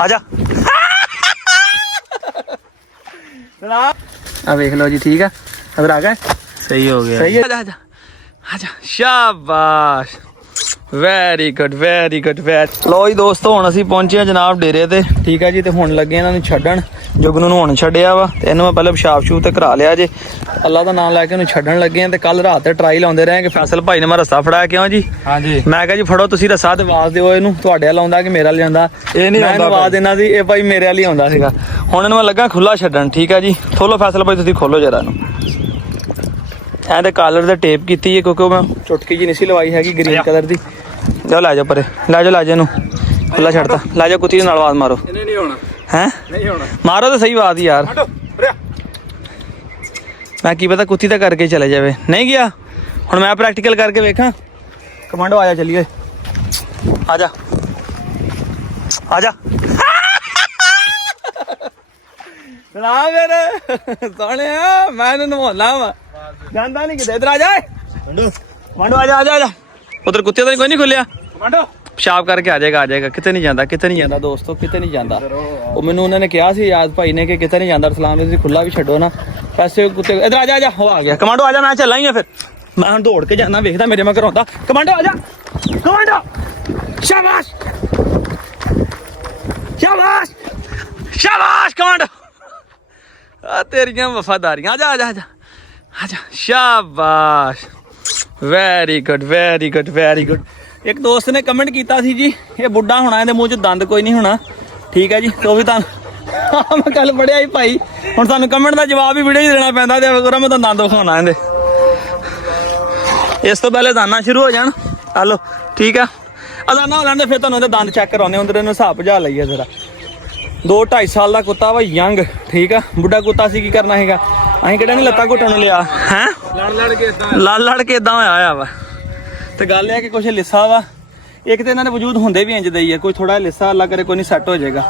आजा अब देख लो जी ठीक है अगर आ गए सही हो गया सही है आजा आजा आजा शाबाश ਵੈਰੀ ਗੁੱਡ ਲੋ ਜੀ ਦੋਸਤੋ ਹੁਣ ਅਸੀਂ ਪਹੁੰਚੇ ਆ ਜਨਾਬ ਡੇਰੇ ਤੇ ਠੀਕ ਹੈ ਜੀ ਤੇ ਹੁਣ ਲੱਗੇ ਇਹਨਾਂ ਨੂੰ ਛੱਡਣ ਜੁਗਨੂ ਨੂੰ ਹੁਣ ਛੱਡਿਆ ਵਾ ਤੇ ਇਹਨੂੰ ਮੈਂ ਪਹਿਲਾਂ ਪਿਸ਼ਾਬ ਸ਼ੂਬ ਤੇ ਕਰਾ ਲਿਆ ਜੇ ਅੱਲਾ ਦਾ ਨਾਮ ਲੈ ਕੇ ਉਹਨੂੰ ਛੱਡਣ ਲੱਗੇ ਆ ਤੇ ਕੱਲ ਰਾਤ ਤੇ ਟਰਾਈ ਲਾਉਂਦੇ ਰਹੇ ਕਿ ਫੈਸਲ ਭਾਈ ਨੇ ਮੈਂ ਰੱਸਾ ਫੜਾਇਆ ਕਿਉਂ ਜੀ ਹਾਂਜੀ ਮੈਂ ਕਿਹਾ ਜੀ ਫੜੋ ਤੁਸੀਂ ਰੱਸਾ ਤੇ ਆਵਾਜ਼ ਦਿਓ ਇਹਨੂੰ ਤੁਹਾਡੇ ਵੱਲ ਆਉਂਦਾ ਕਿ ਮੇਰੇ ਵੱਲ ਜਾਂਦਾ ਇਹ ਨਹੀਂ ਆਉਂਦਾ ਆਵਾਜ਼ ਦੇਣਾ ਸੀ ਇਹ ਭਾਈ ਮੇਰੇ ਵੱਲ ਹੀ ਆਉਂਦਾ ਸੀਗਾ ਹੁਣ ਇਹਨੂੰ ਮੈਂ ਲੱਗਾ ਖੁੱਲਾ ਛੱਡਣ ਠੀਕ ਹੈ ਜੀ ਖੋਲੋ ਫੈਸਲ ਭਾਈ ਤੁਸੀਂ ਖੋਲੋ ਜਰਾ ਇਹਨੂੰ ਇਹਦੇ ਕਾਲਰ ਤੇ ਟੇਪ ਕੀਤੀ ਹੈ ਕਿਉਂਕਿ ਮੈਂ ਚੁਟਕੀ ਜੀ ਨਹੀਂ ਸੀ ਲਵਾਈ ਹੈਗੀ ਗ੍ਰੀਨ ਕਲਰ ਦੀ ਜਾਓ ਲੈ ਜਾਓ ਪਰੇ ਲੈ ਜਾਓ ਇਹਨੂੰ ਖੁੱਲਾ ਛੱਡਤਾ ਲੈ ਜਾਓ ਕੁੱਤੀ ਨਾਲ ਆਵਾਜ਼ ਮਾਰੋ ਇਹਨੇ ਨਹੀਂ ਹੋਣਾ ਹੈ ਨਹੀਂ ਹੋਣਾ ਮਾਰੋ ਤਾਂ ਸਹੀ ਆਵਾਜ਼ ਯਾਰ ਮੈਂ ਕੀ ਪਤਾ ਕੁੱਤੀ ਤਾਂ ਕਰਕੇ ਚਲੇ ਜਾਵੇ ਨਹੀਂ ਗਿਆ ਹੁਣ ਮੈਂ ਪ੍ਰੈਕਟੀਕਲ ਕਰਕੇ ਵੇਖਾਂ ਕਮਾਂਡੋ ਆ ਜਾ ਚੱਲੀਏ ਆ ਜਾ ਆ ਜਾ ਨਾ ਮੇਰੇ ਸੋਹਣਿਆ ਮੈਂ ਇਹਨੂੰ ਨਵਾਉਣਾ ਵਾ ਜਾਂਦਾ ਨਹੀਂ ਕਿਤੇ ਇਧਰ ਆ ਜਾ ਕਮਾਂਡੋ ਆ ਜਾ ਆ ਜਾ ਉਧਰ ਕੁੱਤੇ ਦਾ ਕੋਈ ਨਹੀਂ ਖੁੱਲਿਆ ਕਮਾਂਡੋ ਪਿਸ਼ਾਬ ਕਰਕੇ ਆ ਜਾਏਗਾ ਕਿਤੇ ਨਹੀਂ ਜਾਂਦਾ ਦੋਸਤੋ ਕਿਤੇ ਨਹੀਂ ਜਾਂਦਾ ਉਹ ਮੈਨੂੰ ਉਹਨਾਂ ਨੇ ਕਿਹਾ ਸੀ ਯਾਦ ਭਾਈ ਨੇ ਕਿ ਕਿਤੇ ਨਹੀਂ ਜਾਂਦਾ ਸਲਾਮ ਨੇ ਤੁਸੀਂ ਖੁੱਲਾ ਵੀ ਛੱਡੋ ਨਾ ਪੈਸੇ ਕੁੱਤੇ ਇਧਰ ਆ ਜਾ ਉਹ ਆ ਗਿਆ ਕਮਾਂਡੋ ਆ ਜਾ ਮੈਂ ਚੱਲਾਂ ਹੀ ਆ ਫਿਰ ਮੈਂ ਹੁਣ ਦੌੜ ਕੇ ਜਾਂਦਾ ਵੇਖਦਾ ਮੇਰੇ ਮਗਰ ਆਉਂਦਾ ਕਮਾਂਡੋ ਆ ਜਾ ਕਮਾਂਡੋ ਸ਼ਾਬਾਸ਼ ਸ਼ਾਬਾਸ਼ ਸ਼ਾਬਾਸ਼ ਕਮਾਂਡੋ ਆ ਤੇਰੀਆਂ ਵਫਾਦਾਰੀਆਂ ਆ ਜਾ ਸ਼ਾਬਾਸ਼ ਵੈਰੀ ਗੁੱਡ ਇੱਕ ਦੋਸਤ ਨੇ ਕਮੈਂਟ ਕੀਤਾ ਸੀ ਜੀ ਇਹ ਬੁੱਢਾ ਹੋਣਾ ਇਹਦੇ ਮੂੰਹ 'ਚ ਦੰਦ ਕੋਈ ਨਹੀਂ ਹੋਣਾ ਠੀਕ ਹੈ ਜੀ ਤੇ ਉਹ ਵੀ ਤੁਹਾਨੂੰ ਮੈਂ ਕੱਲ ਪੜਿਆ ਸੀ ਭਾਈ ਹੁਣ ਸਾਨੂੰ ਕਮੈਂਟ ਦਾ ਜਵਾਬ ਵੀ ਵੀਡੀਓ 'ਚ ਦੇਣਾ ਪੈਂਦਾ ਤੇ ਅਗਰ ਮੈਂ ਤਾਂ ਦੰਦ ਵਿਖਾਉਣਾ ਇਹਦੇ ਇਸ ਤੋਂ ਪਹਿਲੇ ਦਾਨਾ ਸ਼ੁਰੂ ਹੋ ਜਾਣ ਹਲੋ ਠੀਕ ਆ ਅਦਾਨਾ ਹੋ ਲੈਂਦੇ ਫਿਰ ਤੁਹਾਨੂੰ ਇਹਦੇ ਦੰਦ ਚੈੱਕ ਕਰਾਉਂਦੇ ਹੁੰਦੇ ਇਹਨੂੰ ਹਿਸਾਬ ਭਜਾ ਲਈਏ ਜ਼ਰਾ 2-2.5 ਸਾਲ ਦਾ ਕੁੱਤਾ ਵਾ ਯੰਗ ਠੀਕ ਆ ਬੁੱਢਾ ਕੁੱਤਾ ਸੀ ਕੀ ਕਰਨਾ ਹੈਗਾ ਅਸੀਂ ਕਿਹੜਾ ਨਹੀਂ ਲੱਤਾਂ ਘੁੱਟਣ ਲਿਆ ਹੈ ਲੜ ਕੇ ਇਦਾਂ ਹੋਇਆ ਵਾ ਤੇ ਗੱਲ ਇਹ ਕਿ ਕੁਛ ਲਿੱਸਾ ਵਾ ਇੱਕ ਤੇ ਇਹਨਾਂ ਦੇ ਵਜੂਦ ਹੁੰਦੇ ਵੀ ਇੰਜ ਦੇ ਹੀ ਆ ਕੋਈ ਥੋੜਾ ਲਿੱਸਾ ਅੱਲਾ ਕਰੇ ਕੋਈ ਨਹੀਂ ਸੈੱਟ ਹੋ ਜਾਏਗਾ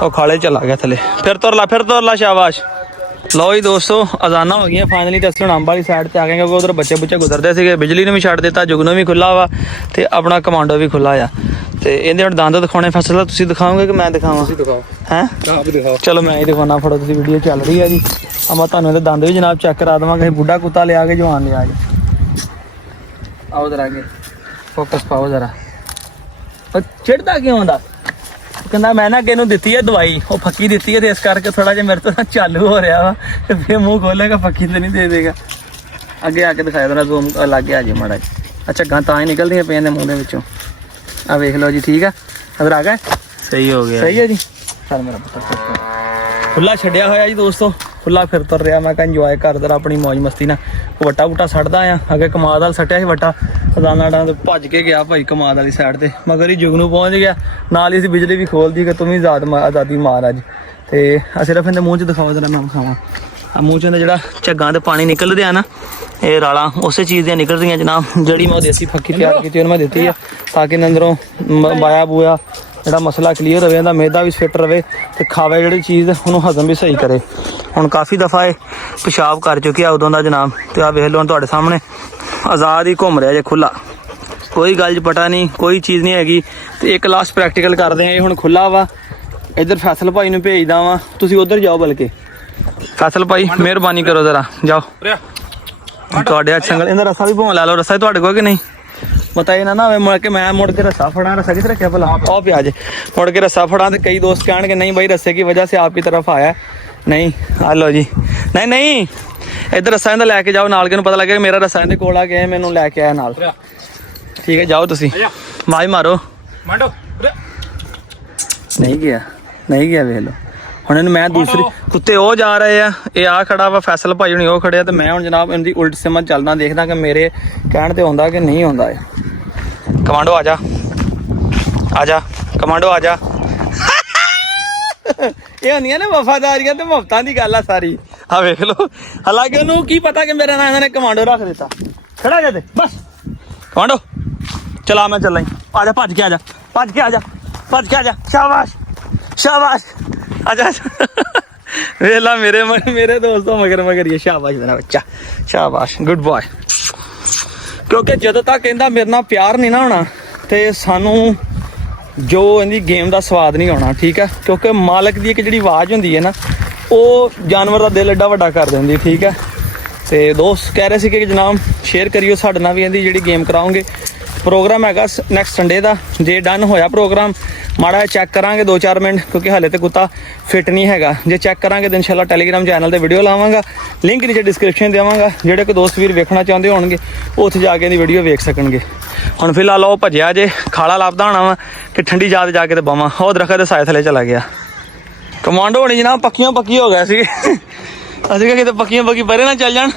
ਉਹ ਖਾਲੇ ਚਲਾ ਗਿਆ ਥੱਲੇ ਫਿਰ ਤੁਰ ਲਾ ਸ਼ਾਬਾਸ਼ ਲਓ ਜੀ ਦੋਸਤੋ ਅਜ਼ਾਨਾਂ ਹੋ ਗਈਆਂ ਫਾਈਨਲੀ ਤੇ ਅਸੀਂ ਹੁਣ ਅੰਬ ਵਾਲੀ ਸਾਈਡ ਤੇ ਆ ਗਏ ਕਿਉਂਕਿ ਉਧਰ ਬੱਚੇ ਗੁਜ਼ਰਦੇ ਸੀਗੇ ਬਿਜਲੀ ਨੂੰ ਵੀ ਛੱਡ ਦਿੱਤਾ ਜੁਗਨੂ ਵੀ ਖੁੱਲਾ ਵਾ ਤੇ ਆਪਣਾ ਕਮਾਂਡੋ ਵੀ ਖੁੱਲਾ ਆ ਤੇ ਇਹਦੇ ਹੁਣ ਦੰਦ ਦਿਖਾਉਣੇ ਫਸਲ ਤੁਸੀਂ ਦਿਖਾਓਗੇ ਕਿ ਮੈਂ ਦਿਖਾਵਾਂ ਤੁਸੀਂ ਦਿਖਾਓ ਹੈ ਆਪ ਦਿਖਾਓ ਚਲੋ ਮੈਂ ਹੀ ਦਿਖਾਉਣਾ ਫੜੋ ਤੁਸੀਂ ਵੀਡੀਓ ਚੱਲ ਰਹੀ ਆ ਜੀ ਮੈਂ ਤੁਹਾਨੂੰ ਇਹਦੇ ਦੰਦ ਵੀ ਜਨਾਬ ਚੈੱਕ ਕਰਾ ਦੇਵਾਂਗੇ ਬੁੱਢਾ ਕੁੱਤਾ ਲਿਆ ਕੇ ਜਵਾਨ ਲਿਆ ਜੀ ਆਓ ਜ਼ਰਾ ਅੱਗੇ ਫੋਕਸ ਪਾਓ ਜ਼ਰਾ ਉਹ ਚਿੜਦਾ ਕਿਉਂ ਹੁੰਦਾ ਕਹਿੰਦਾ ਮੈਂ ਨਾ ਅੱਗੇ ਨੂੰ ਦਿੱਤੀ ਹੈ ਦਵਾਈ ਉਹ ਫੱਕੀ ਦਿੱਤੀ ਹੈ ਤੇ ਇਸ ਕਰਕੇ ਥੋੜਾ ਜਿਹਾ ਮੇਰੇ ਤੋਂ ਚਾਲੂ ਹੋ ਰਿਹਾ ਵਾ ਤੇ ਫਿਰ ਮੂੰਹ ਖੋਲੇਗਾ ਫੱਕੀ ਤੇ ਨਹੀਂ ਦੇ ਦੇਗਾ ਅੱਗੇ ਆ ਕੇ ਦਿਖਾਇਆ ਦੇਣਾ ਜ਼ੂਮ ਲੱਗ ਆ ਜੀ ਮਾੜਾ ਜੀ ਅੱਛਾ ਗਾਂ ਤਾਂ ਹੀ ਨਿਕਲਦੀਆਂ ਪਈਆਂ ਨੇ ਮੂੰਹ ਦੇ ਵਿੱਚੋਂ ਆ ਵੇਖ ਲਓ ਜੀ ਠੀਕ ਆ ਅਦਰ ਆ ਗਏ ਸਹੀ ਹੋ ਗਿਆ ਸਹੀ ਹੈ ਜੀ ਸਰ ਮੇਰਾ ਪੁੱਤਰ ਖੁੱਲਾ ਛੱਡਿਆ ਹੋਇਆ ਜੀ ਦੋਸਤੋ ਖੁੱਲਾ ਫਿਰ ਤੁਰ ਰਿਹਾ ਮੈਂ ਕਿਹਾ ਇੰਜੋਏ ਕਰਦਾ ਆਪਣੀ ਮੌਜ ਮਸਤੀ ਨਾਲ ਵੱਟਾ ਬੂਟਾ ਸੱਟਦਾ ਆ ਅੱਗੇ ਕਮਾਦ ਵਾਲ ਸੱਟਿਆ ਸੀ ਵੱਟਾ ਅਦਾਨਾ ਤੇ ਭੱਜ ਕੇ ਗਿਆ ਭਾਈ ਕਮਾਦ ਵਾਲੀ ਸਾਈਡ ਤੇ ਮਗਰ ਹੀ ਜੁਗਨੂ ਪਹੁੰਚ ਗਿਆ ਨਾਲ ਹੀ ਅਸੀਂ ਬਿਜਲੀ ਵੀ ਖੋਲਦੀ ਕਿ ਤੂੰ ਵੀ ਆਜ਼ਾਦੀ ਮਾਰ ਅੱਜ ਤੇ ਸਿਰਫ ਇਹਦੇ ਮੂੰਹ 'ਚ ਦਿਖਾਓ ਜਰਾ ਮੈਂ ਵਿਖਾਵਾਂ ਆ ਮੂੰਹ 'ਚ ਜਿਹੜਾ ਝੱਗਾਂ ਤੇ ਪਾਣੀ ਨਿਕਲਦੇ ਆ ਨਾ ਇਹ ਰਾਲਾਂ ਉਸੇ ਚੀਜ਼ ਦੀਆਂ ਨਿਕਲਦੀਆਂ ਜਨਾਬ ਜਿਹੜੀ ਮੈਂ ਦੇਸੀ ਫੱਕੀ ਤਿਆਰ ਕੀਤੀ ਉਹਨੂੰ ਮੈਂ ਦਿੱਤੀ ਆ ਤਾਂ ਕਿ ਅੰਦਰੋਂ ਬਾਇਆ ਬੂਆ ਜਿਹੜਾ ਮਸਲਾ ਕਲੀਅਰ ਹੋਵੇ ਇਹਦਾ ਮੈਦਾ ਵੀ ਫਿੱਟ ਰਵੇ ਤੇ ਖਾਵੇ ਜਿਹੜੀ ਚੀਜ਼ ਉਹਨੂੰ ਹਜ਼ਮ ਵੀ ਸਹੀ ਕਰੇ ਹੁਣ ਕਾਫੀ ਦਫਾ ਇਹ ਪਿਸ਼ਾਬ ਕਰ ਚੁੱਕਿਆ ਉਦੋਂ ਦਾ ਜਨਾਬ ਤੇ ਆ ਵੇਖ ਲਓ ਤੁਹਾਡੇ ਸਾਹਮਣੇ ਆਜ਼ਾਦ ਹੀ ਘੁੰਮ ਰਿਹਾ ਜੇ ਖੁੱਲਾ ਕੋਈ ਗੱਲ 'ਚ ਪਤਾ ਨਹੀਂ ਕੋਈ ਚੀਜ਼ ਨਹੀਂ ਹੈਗੀ ਤੇ ਇੱਕ ਲਾਸਟ ਪ੍ਰੈਕਟੀਕਲ ਕਰਦੇ ਆ ਇਹ ਹੁਣ ਖੁੱਲਾ ਵਾ ਇੱਧਰ ਫੈਸਲ ਭਾਈ ਨੂੰ ਭੇਜਦਾ ਵਾ ਤੁਸੀਂ ਉੱਧਰ ਜਾਓ ਬਲਕਿ ਫੈਸਲ ਭਾਈ ਮਿਹਰਬਾਨੀ ਕਰੋ ਜ਼ਰਾ ਜਾਓ ਤੁਹਾਡੇ ਹੱਥ ਸੰਗਲ ਇਹਦਾ ਰਸਾ ਵੀ ਭਾਵੇਂ ਲਾ ਲਓ ਰਸਾ ਤੁਹਾਡੇ ਕੋਲ ਕਿ ਨਹੀਂ ਪਤਾ ਇਹ ਨਾ ਹੋਵੇ ਮੁੜ ਕੇ ਰੱਸਾ ਫੜਾ ਰਸਾ ਕਿਸ ਰੱਖਿਆ ਭਲਾ ਆਹ ਪਿਆ ਜੇ ਮੁੜ ਕੇ ਰੱਸਾ ਫੜਾ ਤੇ ਕਈ ਦੋਸਤ ਕਹਿਣਗੇ ਨਹੀਂ ਭਾਈ ਰੱਸੇ की वजह से आपकी तरफ आया नहीं ਆ ਲਓ ਜੀ ਨਹੀਂ ਇੱਧਰ ਰੱਸਾ ਇਹਦਾ ਲੈ ਕੇ ਜਾਓ ਨਾਲ ਕੇ ਨੂੰ ਪਤਾ ਲੱਗਿਆ ਕਿ ਮੇਰਾ ਰੱਸਾ ਇਹਦੇ ਕੋਲ ਆ ਗਿਆ ਮੈਨੂੰ ਲੈ ਕੇ ਆਇਆ ਨਾਲ ਠੀਕ ਹੈ ਜਾਓ ਤੁਸੀਂ ਮਾਈ ਮਾਰੋ ਨਹੀਂ ਗਿਆ ਵੇਖ ਲਓ ਹੁਣ ਇਹਨੂੰ ਮੈਂ ਦੂਸਰੀ ਕੁੱਤੇ ਉਹ ਜਾ ਰਹੇ ਆ ਇਹ ਆ ਖੜਾ ਵਾ ਫੈਸਲ ਭਾਈ ਹੁਣੀ ਉਹ ਖੜਿਆ ਤੇ ਮੈਂ ਹੁਣ ਜਨਾਬ ਇਹਦੀ ਉਲਟ ਸਿਮਤ ਚੱਲਦਾ ਦੇਖਦਾ ਕਿ ਮੇਰੇ ਕਹਿਣ ਤੇ ਆਉਂਦਾ ਕਿ ਨਹੀਂ ਆਉਂਦਾ ਕਮਾਂਡੋ ਆ ਜਾ ਕਮਾਂਡੋ ਆ ਜਾ ਇਹ ਹੁੰਦੀਆਂ ਨੇ ਵਫਾਦਾਰੀਆਂ ਤੇ ਮੁਹੱਬਤਾਂ ਦੀ ਗੱਲ ਆ ਸਾਰੀ ਆ ਵੇਖ ਲਓ ਹਾਲਾਂਕਿ ਉਹਨੂੰ ਕੀ ਪਤਾ ਕਿ ਮੇਰਾ ਨਾਂ ਇਹਨਾਂ ਨੇ ਕਮਾਂਡੋ ਰੱਖ ਦਿੱਤਾ ਖੜਾ ਜਾ ਤੇ ਬਸ ਕਮਾਂਡੋ ਚਲਾ ਮੈਂ ਚੱਲਾਂ ਆ ਜਾ ਭੱਜ ਕੇ ਆ ਜਾ ਸ਼ਾਬਾਸ਼ ਆਜਾ ਵੇਲਾ ਮੇਰੇ ਦੋਸਤੋਂ ਮਗਰ ਇਹ ਸ਼ਾਬਾਸ਼ ਦੇਣਾ ਬੱਚਾ ਸ਼ਾਬਾਸ਼ ਗੁੱਡ ਬॉय ਕਿਉਂਕਿ ਜਦੋਂ ਤੱਕ ਕਹਿੰਦਾ ਮੇਰੇ ਨਾਲ ਪਿਆਰ ਨਹੀਂ ਨਾ ਹੋਣਾ ਤੇ ਸਾਨੂੰ ਜੋ ਇਹਦੀ ਗੇਮ ਦਾ ਸਵਾਦ ਨਹੀਂ ਆਉਣਾ, ਠੀਕ ਹੈ। ਕਿਉਂਕਿ ਮਾਲਕ ਦੀ ਇੱਕ ਜਿਹੜੀ ਆਵਾਜ਼ ਹੁੰਦੀ ਹੈ ਨਾ, ਉਹ ਜਾਨਵਰ ਦਾ ਦਿਲ ਐਡਾ ਵੱਡਾ ਕਰ ਦਿੰਦੀ, ਠੀਕ ਹੈ। ਤੇ ਦੋਸਤ ਕਹਿ ਰਹੇ ਸੀ ਕਿ ਜਨਾਬ ਸ਼ੇਅਰ ਕਰਿਓ ਸਾਡੇ ਨਾਲ ਵੀ ਇਹਦੀ ਜਿਹੜੀ ਗੇਮ ਕਰਾਉਂਗੇ। ਪ੍ਰੋਗਰਾਮ ਹੈਗਾ ਨੈਕਸਟ ਸੰਡੇ ਦਾ। ਜੇ ਡਨ ਹੋਇਆ ਪ੍ਰੋਗਰਾਮ, ਮਾੜਾ ਚੈੱਕ ਕਰਾਂਗੇ 2-4 ਮਿੰਟ, ਕਿਉਂਕਿ ਹਾਲੇ ਤੇ ਕੁੱਤਾ ਫਿੱਟ ਨਹੀਂ ਹੈਗਾ। ਜੇ ਚੈੱਕ ਕਰਾਂਗੇ ਤਾਂ ਇਨਸ਼ਾਅੱਲਾ ਟੈਲੀਗ੍ਰਾਮ ਚੈਨਲ ਤੇ ਵੀਡੀਓ ਲਾਵਾਂਗਾ, ਲਿੰਕ ਨੀਚੇ ਡਿਸਕ੍ਰਿਪਸ਼ਨ ਦੇਵਾਂਗਾ। ਜਿਹੜੇ ਕੋਈ ਦੋਸਤ ਵੀਰ ਵੇਖਣਾ ਚਾਹੁੰਦੇ ਹੋਣਗੇ ਉਹ ਉੱਥੇ ਜਾ ਕੇ ਇਹਦੀ ਵੀਡੀਓ ਵੇਖ ਸਕਣਗੇ। ਹੁਣ ਫਿਲਹਾਲ ਉਹ ਭੱਜਿਆ ਜੇ, ਖਾਲਾ ਲੱਭਦਾ ਹੋਣਾ ਵਾ ਕਿ ਠੰਡੀ ਜਾਤ ਜਾ ਕੇ ਤੇ ਬਵਾਂ। ਉਹ ਦਰਖਤ ਦੇ ਸਾਏ ਥੱਲੇ ਚਲਾ ਗਿਆ। ਕਮਾਂਡੋ ਹੋਣੀ ਜਨਾਬ ਪੱਕੀਆਂ ਪੱਕੀ ਹੋ ਗਿਆ ਸੀ। ਅਸੀਂ ਕਿਹਾ ਕਿਤੇ ਪੱਕੀਆਂ ਪੱਕੀ ਪਰੇ ਨਾ ਚੱਲ ਜਾਣ।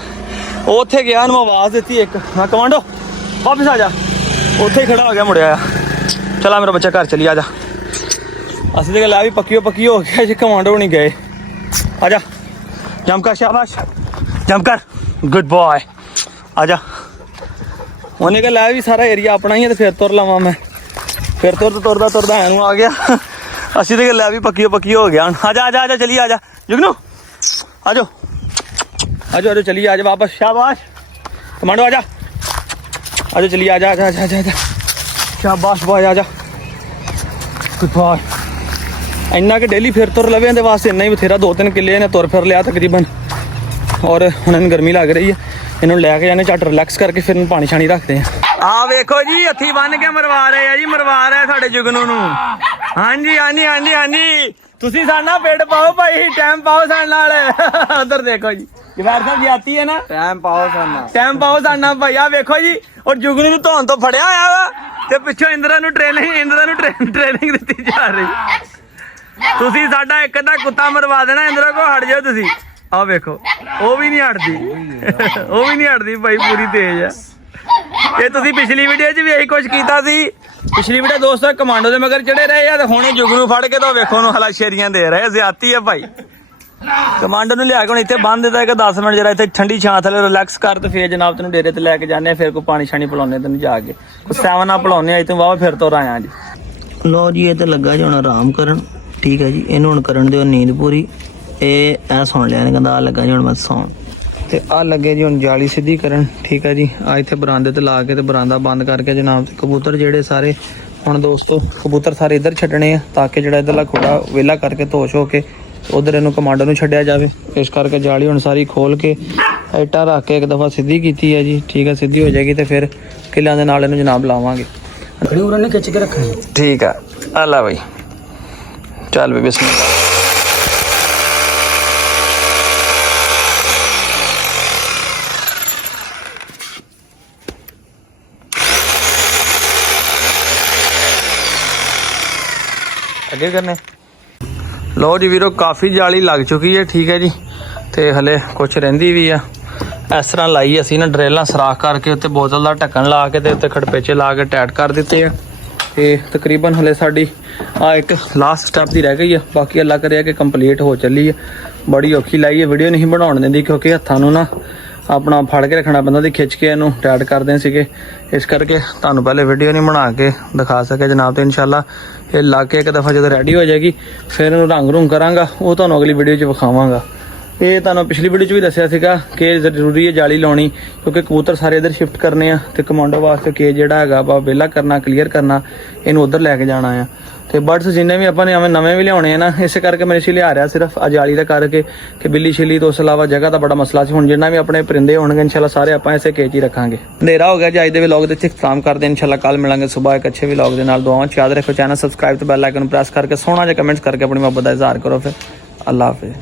ਉਹ ਉੱਥੇ ਗਿਆ, ਉਹਨੂੰ ਆਵਾਜ਼ ਦਿੱਤੀ ਇੱਕ, ਮੈਂ ਕਮਾਂਡੋ ਵਾਪਿਸ ਆ ਜਾ। ਉੱਥੇ ਹੀ ਖੜਾ ਹੋ ਗਿਆ, ਮੁੜਿਆ। ਚਲਾ ਮੇਰਾ ਬੱਚਾ ਘਰ ਚਲੀ, ਆ ਜਾ। ਅਸੀਂ ਤੇ ਲੈ ਵੀ ਪੱਕੀ ਹੋ ਗਿਆ ਜੀ। ਕਮਾਂਡੋ ਨਹੀਂ ਗਏ। ਆ ਜਾ, ਜੰਪ ਕਰ, ਸ਼ਾਬਾਸ਼ ਜੰਪ ਕਰ, ਗੁੱਡ ਬॉय, ਆ ਜਾ। ਉਹਨੇ ਕਿਹਾ ਲੈ ਵੀ ਸਾਰਾ ਏਰੀਆ ਆਪਣਾ ਹੀ ਹੈ ਤੇ ਫਿਰ ਤੁਰ ਲਵਾਂ ਮੈਂ। ਫਿਰ ਤੁਰਦਾ ਐਨੂੰ ਆ ਗਿਆ। ਅਸੀਂ ਤੇ ਲੈ ਵੀ ਪੱਕੀ ਹੋ ਗਿਆ। ਹੁਣ ਆ ਜਾ ਚਲੀ, ਆ ਜਾ ਜੁਗਨੂ, ਆ ਜਾਓ ਚਲੀ, ਆ ਜਾ ਵਾਪਸ, ਸ਼ਾਬਾਸ਼ ਕਮਾਂਡੋ, ਆ ਜਾ ਚਲੀ, ਆ ਜਾ ਸ਼ਾਬਾਸ਼ ਬॉय, ਆ ਜਾ ਗੁੱਡ ਬॉय। ਇੰਨਾ ਕਿ ਡੇਲੀ ਫਿਰ ਤੁਰ ਲਵੇ ਇਹਦੇ ਵਾਸਤੇ ਇੰਨਾ ਹੀ ਬਥੇਰਾ। 2-3 ਕਿੱਲੇ ਇਹਨੇ ਤੁਰ ਫਿਰ ਲਿਆ ਤਕਰੀਬਨ। ਔਰ ਹੁਣ ਇਹਨੂੰ ਗਰਮੀ ਲੱਗ ਰਹੀ ਹੈ, ਇਹਨੂੰ ਲੈ ਕੇ ਜਾਣੇ ਝੱਟ ਰਿਲੈਕਸ ਕਰਕੇ ਫਿਰ ਇਹਨੂੰ ਪਾਣੀ ਛਾਣੀ ਰੱਖਦੇ ਆ ਵੇਖੋ ਜੀ, ਹੱਥੀ ਬੰਨ ਕੇ ਮਰਵਾ ਰਹੇ ਆ ਜੀ, ਮਰਵਾ ਰਹੇ ਸਾਡੇ ਜੁਗਨੂ ਨੂੰ। ਹਾਂਜੀ ਤੁਸੀਂ ਸਾਡਾ ਪੇਟ ਪਾਓ ਭਾਈ, ਟਾਈਮ ਪਾਓ ਸਾਡੇ ਨਾਲ। ਉਧਰ ਦੇਖੋ ਜੀ, ਜਵਾਰ ਸਾਹਿਬ ਜੀ ਆਤੀ ਹੈ ਨਾ, ਟਾਈਮ ਪਾਓ ਸਾਡਾ ਭਾਈ। ਆ ਵੇਖੋ ਜੀ, ਔਰ ਜੁਗਨੂ ਨੂੰ ਧੌਣ ਤੋਂ ਫੜਿਆ ਹੋਇਆ ਵਾ ਤੇ ਪਿੱਛੋਂ ਇੰਦਰਾ ਨੂੰ ਟ੍ਰੇਨਿੰਗ ਦਿੱਤੀ ਜਾ ਰਹੀ। ਤੁਸੀਂ ਸਾਡਾ ਇੱਕ ਅੱਧਾ ਕੁੱਤਾ ਮਰਵਾ ਦੇਣਾ, ਇੰਦਰਾ ਕੋ ਹਟ ਜਾਓ ਤੁਸੀਂ। ਆਹ ਵੇਖੋ, ਉਹ ਵੀ ਨਹੀਂ ਹਟਦੀ ਭਾਈ, ਪੂਰੀ ਤੇਜ਼ ਆ। ਇਹ ਤੁਸੀਂ ਪਿਛਲੀ ਵੀਡੀਓ 'ਚ ਵੀ ਇਹੀ ਕੁਝ ਕੀਤਾ ਸੀ। ਪਿਛਲੀ ਵੀਡੀਓ ਦੋਸਤੋ ਕਮਾਂਡੋ ਦੇ ਮਗਰ ਚੜੇ ਰਹੇ ਆ ਤੇ ਹੁਣ ਜੁਗਨੂ ਫੜ ਕੇ ਤਾਂ ਵੇਖੋ ਨੂੰ ਹਲਾਸ਼ੇਰੀਆਂ ਦੇ ਰਹੇ। ਜ਼ਿਆਦਤੀ ਆ ਭਾਈ। ਕਮਾਂਡੋ ਨੂੰ ਲਿਆ ਕੇ ਹੁਣ ਇੱਥੇ ਬੰਨ ਦਿੱਤਾ ਕਿ 10 ਮਿੰਟ ਜਰਾ ਇੱਥੇ ਠੰਡੀ ਛਾਂ ਥੱਲੇ ਰਿਲੈਕਸ ਕਰ ਤੇ ਫੇਰ ਜਨਾਬ ਤੈਨੂੰ ਡੇਰੇ ਤੇ ਲੈ ਕੇ ਜਾਂਦੇ ਆ। ਫਿਰ ਕੋਈ ਪਾਣੀ ਛਾਣੀ ਪਿਲਾਉਂਦੇ ਤੈਨੂੰ ਜਾ ਕੇ, ਕੋਈ 7 ਆ ਪਿਲਾਉਂਦੇ ਆ ਇੱਥੇ ਵਾਵਾ। ਫਿਰ ਤੋਂ ਆਇਆ ਜੀ। ਲੋ ਜੀ, ਇਹ ਤੇ ਲੱਗਾ ਜੀ ਹੁਣ ਆਰਾਮ ਕਰਨ, ਠੀਕ ਹੈ ਜੀ। ਇਹਨੂੰ ਹੁਣ ਕਰਨ ਦਿਓ ਨੀਂਦ ਪੂਰੀ। ਇਹ ਸੁਣ ਲਿਆ, ਕਹਿੰਦਾ ਆ ਲੱਗਾ ਜੀ ਹੁਣ ਮੈਂ ਸੌਣ। ਤੇ ਆ ਲੱਗੇ ਜੀ ਹੁਣ ਜਾਲੀ ਸਿੱਧੀ ਕਰਨ, ਠੀਕ ਹੈ ਜੀ। ਆ ਇੱਥੇ ਬਰਾਂਦੇ ਤੇ ਲਾ ਕੇ ਤੇ ਬਰਾਂਦਾ ਬੰਦ ਕਰਕੇ ਜਨਾਬ ਤੇ ਕਬੂਤਰ ਜਿਹੜੇ ਸਾਰੇ ਹੁਣ ਦੋਸਤੋ ਕਬੂਤਰ ਸਾਰੇ ਇੱਧਰ ਛੱਡਣੇ ਆ, ਤਾਂ ਕਿ ਜਿਹੜਾ ਇੱਧਰਲਾ ਖੁੱਡਾ ਵਿਹਲਾ ਕਰਕੇ ਧੋਸ਼ ਹੋ ਕੇ ਉਧਰ ਇਹਨੂੰ ਕਮਾਂਡੋ ਨੂੰ ਛੱਡਿਆ ਜਾਵੇ। ਇਸ ਕਰਕੇ ਜਾਲੀ ਹੁਣ ਸਾਰੀ ਖੋਲ ਕੇ ਇੱਟਾਂ ਰੱਖ ਕੇ ਇੱਕ ਦਫਾ ਸਿੱਧੀ ਕੀਤੀ ਹੈ ਜੀ, ਠੀਕ ਹੈ। ਸਿੱਧੀ ਹੋ ਜਾਏਗੀ ਤੇ ਫਿਰ ਕਿੱਲਿਆਂ ਦੇ ਨਾਲ ਇਹਨੂੰ ਜਨਾਬ ਲਾਵਾਂਗੇ। ਖਿੱਚ ਕੇ ਰੱਖਣੀ, ਠੀਕ ਆ। ਆ ਲੈ ਬਈ, ਚੱਲ ਵੀ ਬਿਸਮਿਲ੍ਲਾ। ਅੱਗੇ ਕਰਨੇ। ਲੋ ਜੀ ਵੀਰੋ, ਕਾਫੀ ਜਾਲੀ ਲੱਗ ਚੁੱਕੀ ਹੈ, ਠੀਕ ਹੈ ਜੀ। ਤੇ ਹਲੇ ਕੁਛ ਰਹਿੰਦੀ ਵੀ ਆ। ਇਸ ਤਰ੍ਹਾਂ ਲਾਈ ਅਸੀਂ ਨਾ, ਡਰੇਲਾਂ ਸਰਾਖ ਕਰਕੇ ਉੱਤੇ ਬੋਤਲ ਦਾ ਢੱਕਣ ਲਾ ਕੇ ਤੇ ਉੱਤੇ ਖੜਪੇਚੇ ਲਾ ਕੇ ਟੈਟ ਕਰ ਦਿੱਤੇ ਆ। ਤੇ ਤਕਰੀਬਨ ਹਲੇ ਸਾਡੀ ਆ ਇੱਕ ਲਾਸਟ ਸਟੈਪ ਦੀ ਰਹਿ ਗਈ ਆ। ਬਾਕੀ ਅੱਲਾ ਕਰਿਆ ਕਿ ਕੰਪਲੀਟ ਹੋ ਚੱਲੀ ਆ। ਬੜੀ ਔਖੀ ਲਾਈ ਹੈ, ਵੀਡੀਓ ਨਹੀਂ ਬਣਾਉਣ ਦਿੰਦੀ ਕਿਉਂਕਿ ਹੱਥਾਂ ਨੂੰ ਨਾ ਆਪਣਾ ਫੜ ਕੇ ਰੱਖਣਾ ਪੈਂਦਾ ਤੇ ਖਿੱਚ ਕੇ ਇਹਨੂੰ ਟੈਟ ਕਰਦੇ ਸੀਗੇ। ਇਸ ਕਰਕੇ ਤੁਹਾਨੂੰ ਪਹਿਲੇ ਵੀਡੀਓ ਨਹੀਂ ਬਣਾ ਕੇ ਦਿਖਾ ਸਕਿਆ ਜਨਾਬ। ਤੇ ਇਨਸ਼ਾਅੱਲਾ ਇਹ ਲਾ ਕੇ ਇੱਕ ਦਫਾ ਜਦੋਂ ਰੈਡੀ ਹੋ ਜਾਏਗੀ ਫਿਰ ਇਹਨੂੰ ਰੰਗ ਕਰਾਂਗਾ, ਉਹ ਤੁਹਾਨੂੰ ਅਗਲੀ ਵੀਡੀਓ 'ਚ ਵਿਖਾਵਾਂਗਾ। ਇਹ ਤੁਹਾਨੂੰ ਪਿਛਲੀ ਵੀਡੀਓ 'ਚ ਵੀ ਦੱਸਿਆ ਸੀਗਾ ਕਿ ਜ਼ਰੂਰੀ ਹੈ ਜਾਲੀ ਲਾਉਣੀ, ਕਿਉਂਕਿ ਕਬੂਤਰ ਸਾਰੇ ਇੱਧਰ ਸ਼ਿਫਟ ਕਰਨੇ ਆ ਤੇ ਕਮਾਂਡੋ ਵਾਸਤੇ ਕੇਜ ਜਿਹੜਾ ਹੈਗਾ ਵਾ ਵਿਹਲਾ ਕਰਨਾ, ਕਲੀਅਰ ਕਰਨਾ, ਇਹਨੂੰ ਉੱਧਰ ਲੈ ਕੇ ਜਾਣਾ ਆ। ਤੇ ਬਰਡਸ ਜਿੰਨੇ ਵੀ ਆਪਾਂ ਨੇ ਐਵੇਂ ਨਵੇਂ ਵੀ ਲਿਆਉਣੇ ਆ ਨਾ, ਇਸੇ ਕਰਕੇ ਮੈਂ ਇਸੇ ਲਿਆ ਰਿਹਾ ਸਿਰਫ ਆ ਜਾਲੀ ਦਾ ਕਰਕੇ ਕਿ ਬਿੱਲੀ ਛਿੱਲੀ ਤੋਂ ਉਸ ਇਲਾਵਾ ਜਗ੍ਹਾ ਦਾ ਬੜਾ ਮਸਲਾ ਸੀ। ਹੁਣ ਜਿੰਨਾ ਵੀ ਆਪਣੇ ਪਰਿੰਦੇ ਹੋਣਗੇ ਇਨਸ਼ਾਅੱਲਾ ਸਾਰੇ ਆਪਾਂ ਇਸੇ ਕੇਜ ਹੀ ਰੱਖਾਂਗੇ। ਹਨੇਰਾ ਹੋ ਗਿਆ ਜੀ, ਅੱਜ ਦੇ ਵਲੌਗ ਦੇ ਇੱਥੇ ਇਖਤਤਾਮ ਕਰਦੇ ਇਨਸ਼ਾਅੱਲਾ। ਕੱਲ ਮਿਲਾਂਗੇ ਸਵੇਰ ਇੱਕ ਅੱਛੇ ਵਲੌਗ ਦੇ ਨਾਲ। ਦੁਆਵਾਂ 'ਚ ਯਾਦ ਰੱਖੋ, ਚੈਨਲ ਸਬਸਕ੍ਰਾਈਬ ਤੇ ਬੈਲ ਆਈਕਨ ਪ੍ਰੈਸ ਕਰਕੇ ਸੋਹਣਾ ਜਿਹਾ ਕਮੈਂਟਸ ਕਰਕੇ ਆਪਣੀ ਮੁਹੱਬਤ ਦਾ ਇਜ਼ਹਾਰ ਕਰੋ। ਫਿਰ ਅੱਲਾ ਹਾਫਿਜ਼।